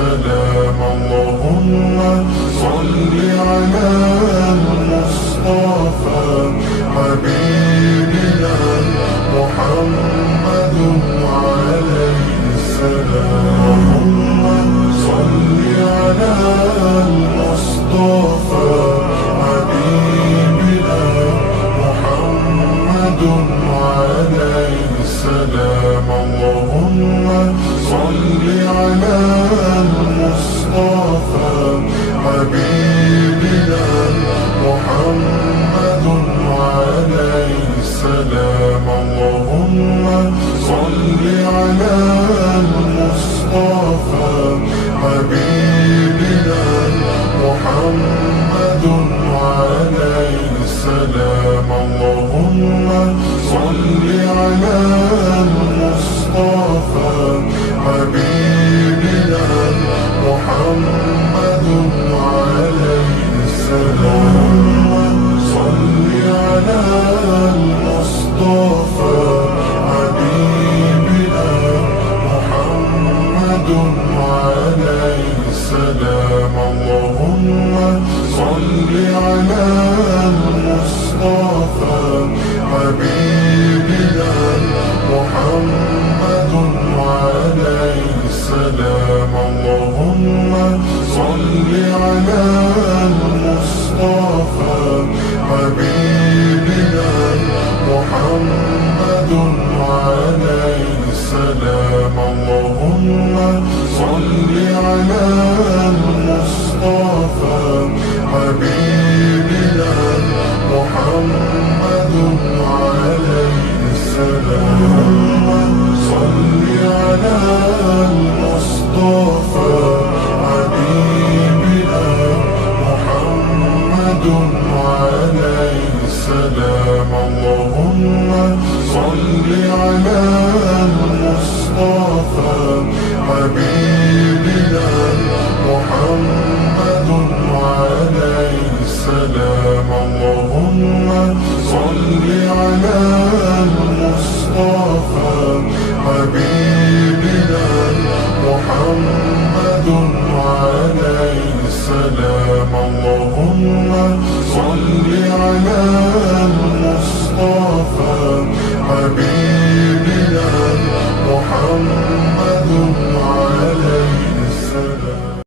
السلام. اللهم صل على المصطفى حبيبنا محمد عليه السلام. اللهم صل على المصطفى حبيبنا محمد عليه السلام. اللهم صل على المصطفى حبيبنا محمد عليه السلام. اللهم صل على المصطفى حبيبنا محمد عليه السلام. اللهم صل على المصطفى حبيبنا محمد عليه السلام. صل على المصطفى حبيبنا محمد عليه السلام. اللهم صل على المصطفى حبيبنا محمد عليه السلام. اللهم صل على المصطفى حبيبنا محمد عليه السلام. اللهم صل على المصطفى حبيبنا محمد عليه السلام. صل على المصطفى حبيبنا محمد عليه السلام. اللهم صل على المصطفى حبيبنا